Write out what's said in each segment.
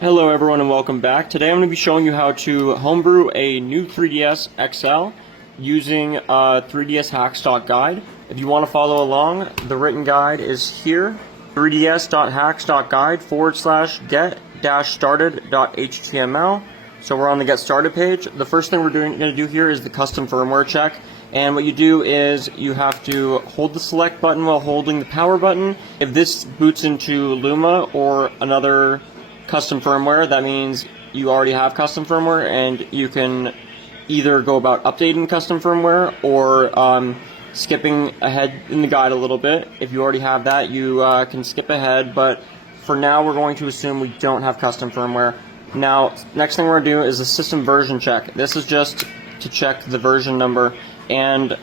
Hello everyone and welcome back. Today I'm going to be showing you how to homebrew a new 3DS XL using 3DS hack stock guide. If you want to follow along, the written guide is here, 3ds.hackstockguide/get-started.html. So we're on the get started page. The first thing we're going to do here is the custom firmware check. And what you do is you have to hold the select button while holding the power button. If this boots into Luma or another custom firmware, that means you already have custom firmware and you can either go about updating custom firmware or skipping ahead in the guide a little bit. If you already have that, you can skip ahead, but for now we're going to assume we don't have custom firmware. Now, next thing we're going to do is a system version check. This is just to check the version number, and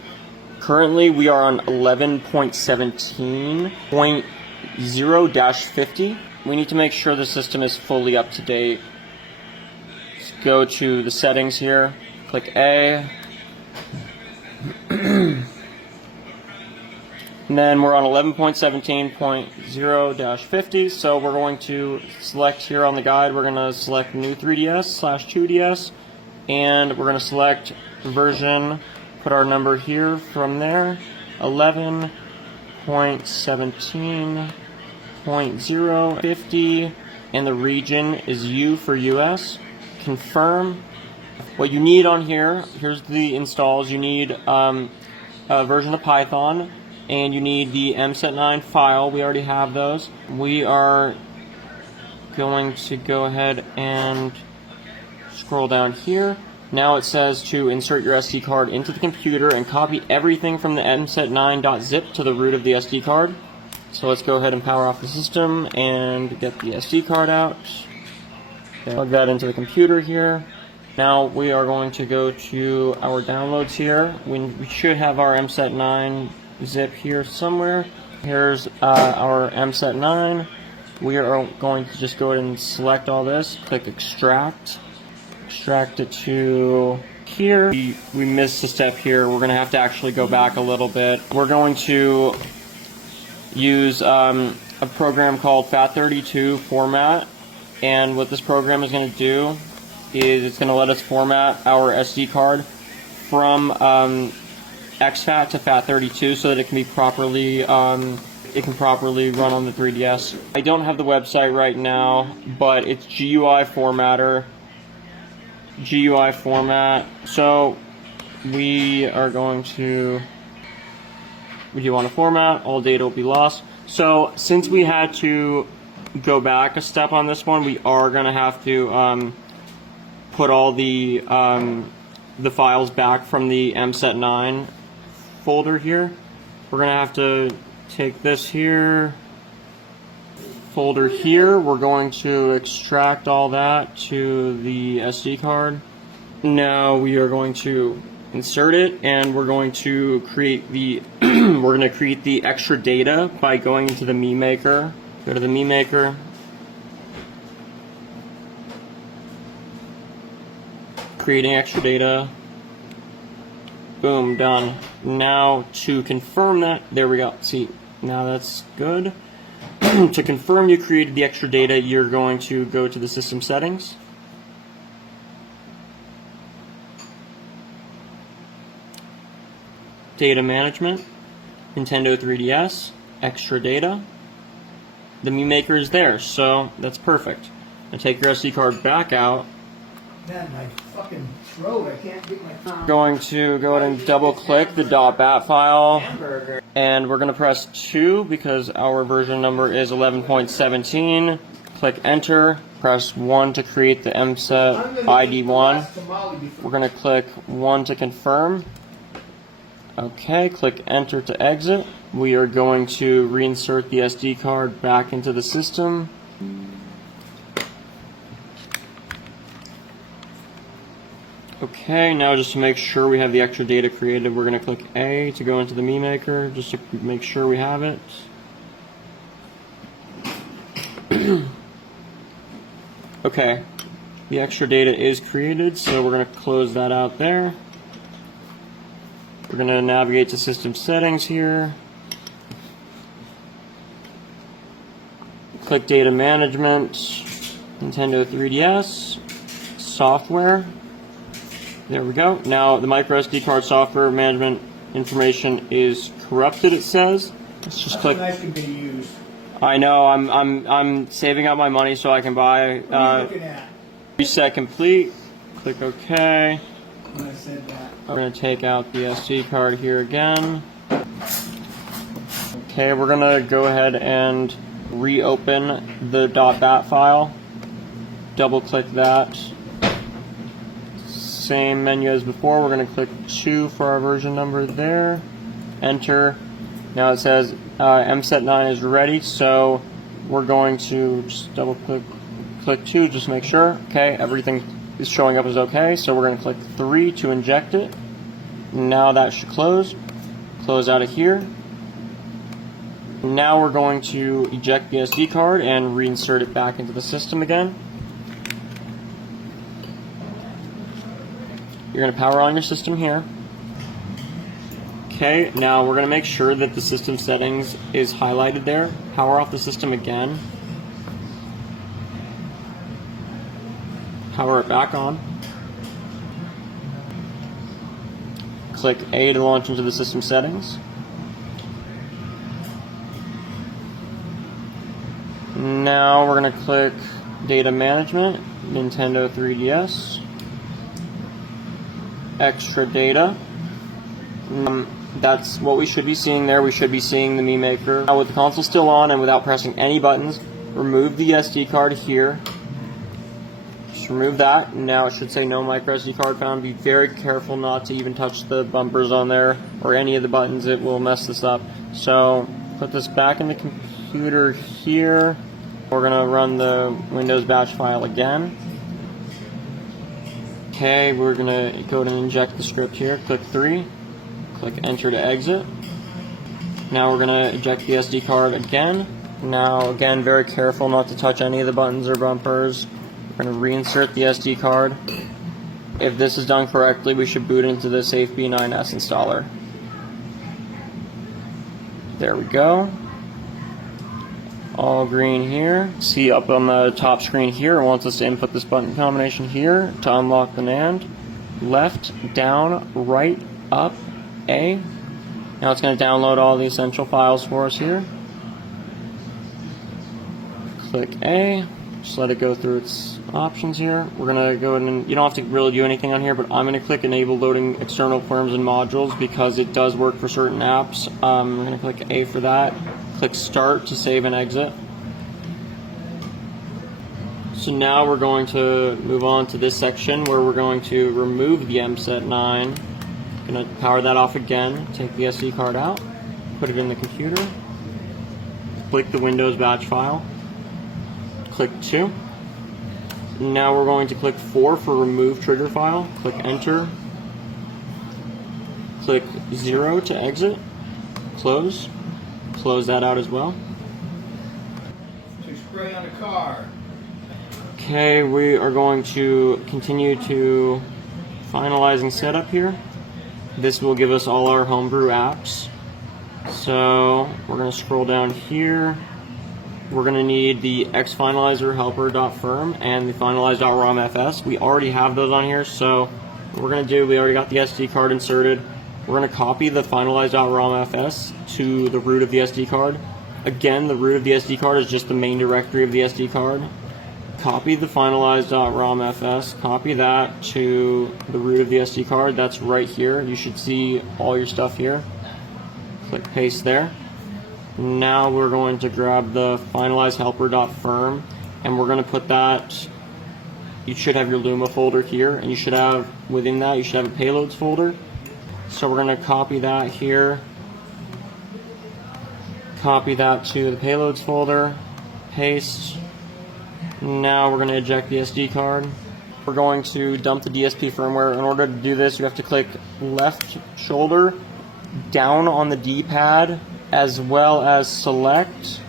currently we are on 11.17.0-50. We need to make sure the system is fully up to date. Let's go to the settings here, click A, and then we're on 11.17.0-50, so we're going to select here on the guide, we're going to select new 3DS/2DS, and we're going to select version, put our number here from there, 11.17.050, and the region is U for US. Confirm. What you need on here, here's the installs. You need a version of Python, and you need the mset9 file. We already have those. We are going to go ahead and scroll down here. Now it says to insert your SD card into the computer and copy everything from the mset9.zip to the root of the SD card. So let's go ahead and power off the system and get the SD card out. Plug that into the computer here. Now we are going to go to our downloads here. We should have our mset9 zip here somewhere. Here's our mset9. We are going to just go ahead and select all this, click extract. Extract it to here. We missed a step here. We're going to have to actually go back a little bit. We're going to use a program called FAT32 format, and what this program is going to do is it's going to let us format our SD card from exFAT to FAT32 so that it can be properly run on the 3DS. I don't have the website right now, but it's GUI formatter. GUI format. So we are going to, we do want to format, all data will be lost. So since we had to go back a step on this one, we are going to have to put all the files back from the mset9 folder here. We're going to have to take this here, folder here, we're going to extract all that to the SD card. Now we are going to insert it, and we're going to create the we're going to create the extra data by going into the Me Maker. Go to the Me Maker, creating extra data. Boom, done. Now to confirm that, there we go. See, now that's good. To confirm you created the extra data, you're going to go to the system settings. Data management, Nintendo 3DS, extra data. The Me Maker is there, so that's perfect. Now take your SD card back out. Man, my fucking throat, I can't get my... Going to go ahead and double click the .bat file, and we're going to press 2 because our version number is 11.17. Click enter, press 1 to create the mset ID 1. We're going to click 1 to confirm. Okay, click enter to exit. We are going to reinsert the SD card back into the system. Okay, now just to make sure we have the extra data created, we're going to click A to go into the Me Maker, just to make sure we have it. Okay, the extra data is created, so we're going to close that out there. We're going to navigate to System Settings here. Click Data Management. Nintendo 3DS, software. There we go. Now the micro SD card software management information is corrupted, it says. Let's just click. That's nice to be used. I know, I'm saving up my money so I can buy What are you looking at? reset complete. Click OK. When I said that. We're going to take out the SD card here again. Okay, we're going to go ahead and reopen the .bat file. Double click that. Same menu as before. We're going to click 2 for our version number there. Enter. Now it says MSET9 is ready, so we're going to just double click 2 just to make sure. Okay, everything is showing up as okay, so we're going to click 3 to inject it. Now that should close. Close out of here. Now we're going to eject the SD card and reinsert it back into the system again. You're going to power on your system here. Okay, now we're going to make sure that the system settings is highlighted there. Power off the system again. Power it back on. Click A to launch into the system settings. Now we're going to click Data Management, Nintendo 3DS, Extra Data. That's what we should be seeing there. We should be seeing the Mii Maker. Now with the console still on and without pressing any buttons, remove the SD card here. Just remove that. Now it should say no micro SD card found. Be very careful not to even touch the bumpers on there or any of the buttons. It will mess this up. So put this back in the computer here. We're going to run the Windows batch file again. Okay, we're going to go ahead and inject the script here. Click 3. Click enter to exit. Now we're going to eject the SD card again. Now again, very careful not to touch any of the buttons or bumpers. We're going to reinsert the SD card. If this is done correctly, we should boot into the Safe B9S installer. There we go. All green here. See up on the top screen here, it wants us to input this button combination here to unlock the NAND. Left, down, right, up, A. Now it's going to download all the essential files for us here. Click A. Just let it go through its options here. We're going to go ahead and, you don't have to really do anything on here, but I'm going to click Enable Loading External Firms and Modules because it does work for certain apps. We're going to click A for that. Click Start to save and exit. So now we're going to move on to this section where we're going to remove the MSET9. Going to power that off again, take the SD card out, put it in the computer, click the Windows batch file, click 2. Now we're going to click 4 for remove trigger file, click enter, click 0 to exit, close that out as well. To spray on the car. Okay, we are going to continue to finalizing setup here. This will give us all our Homebrew apps. So we're going to scroll down here. We're going to need the xfinalizer helper.firm and the finalize.romfs. We already have those on here, so what we're going to do, we already got the SD card inserted. We're going to copy the finalize.romfs to the root of the SD card. Again, the root of the SD card is just the main directory of the SD card. Copy the finalize.romfs, copy that to the root of the SD card. That's right here. You should see all your stuff here. Click paste there. Now we're going to grab the finalize helper.firm and we're going to put that, you should have your Luma folder here, and you should have, within that, you should have a payloads folder. So we're going to copy that here, copy that to the payloads folder, paste. Now we're going to eject the SD card. We're going to dump the DSP firmware. In order to do this, you have to click left shoulder down on the D-pad as well as select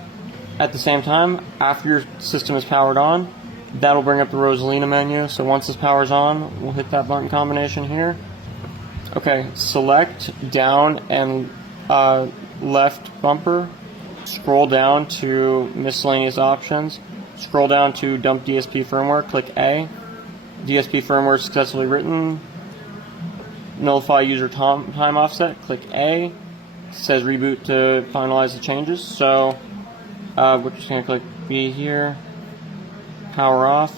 at the same time after your system is powered on. That'll bring up the Rosalina menu. So once this power's on, we'll hit that button combination here. Okay, select down and left bumper. Scroll down to miscellaneous options. Scroll down to Dump DSP Firmware, click A. DSP Firmware successfully written. Nullify user time offset, click A. It says reboot to finalize the changes. So we're just going to click B here. Power off.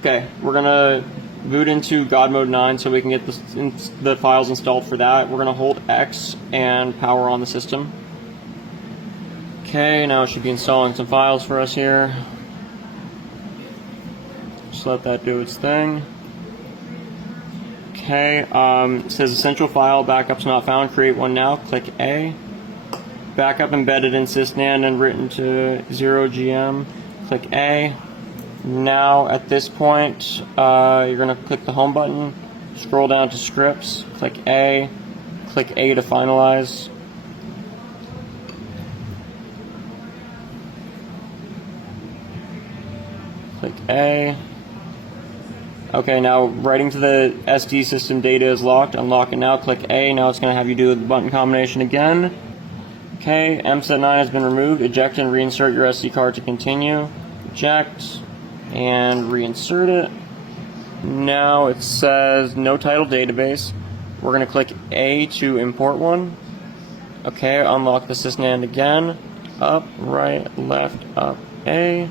Okay, we're going to boot into God Mode 9 so we can get the files installed for that. We're going to hold X and power on the system. Okay, now it should be installing some files for us here. Just let that do its thing. Okay, it says essential file, backups not found, create one now, click A. Backup embedded in sysnan and written to 0GM, click A. Now at this point, you're going to click the home button, scroll down to scripts, click A to finalize. Click A. Okay, now writing to the SD system data is locked. Unlock it now. Click A. Now it's going to have you do the button combination again. Okay, MSET9 has been removed. Eject and reinsert your SD card to continue. Eject and reinsert it. Now it says no title database. We're going to click A to import one. Okay, unlock the sysnan again. Up, right, left, up, A.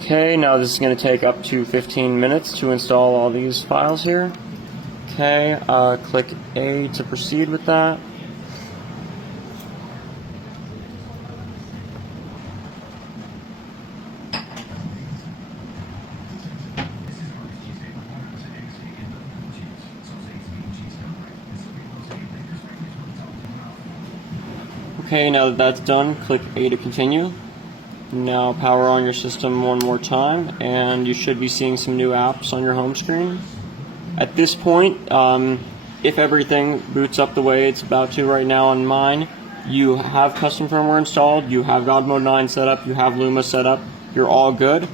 Okay, now this is going to take up to 15 minutes to install all these files here. Okay, click A to proceed with that. Okay, now that that's done, click A to continue. Now power on your system one more time, and you should be seeing some new apps on your home screen. At this point, if everything boots up the way it's about to right now on mine, you have custom firmware installed, you have God Mode 9 set up, you have Luma set up, you're all good.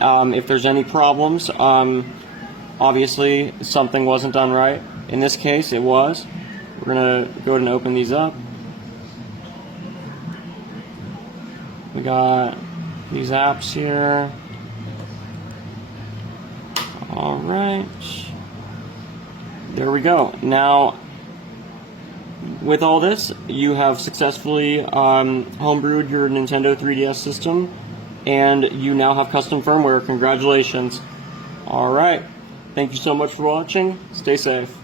If there's any problems, obviously something wasn't done right. In this case, it was. We're going to go ahead and open these up. We got these apps here. Alright. There we go. Now, with all this, you have successfully homebrewed your Nintendo 3DS system, and you now have custom firmware. Congratulations. Alright. Thank you so much for watching. Stay safe.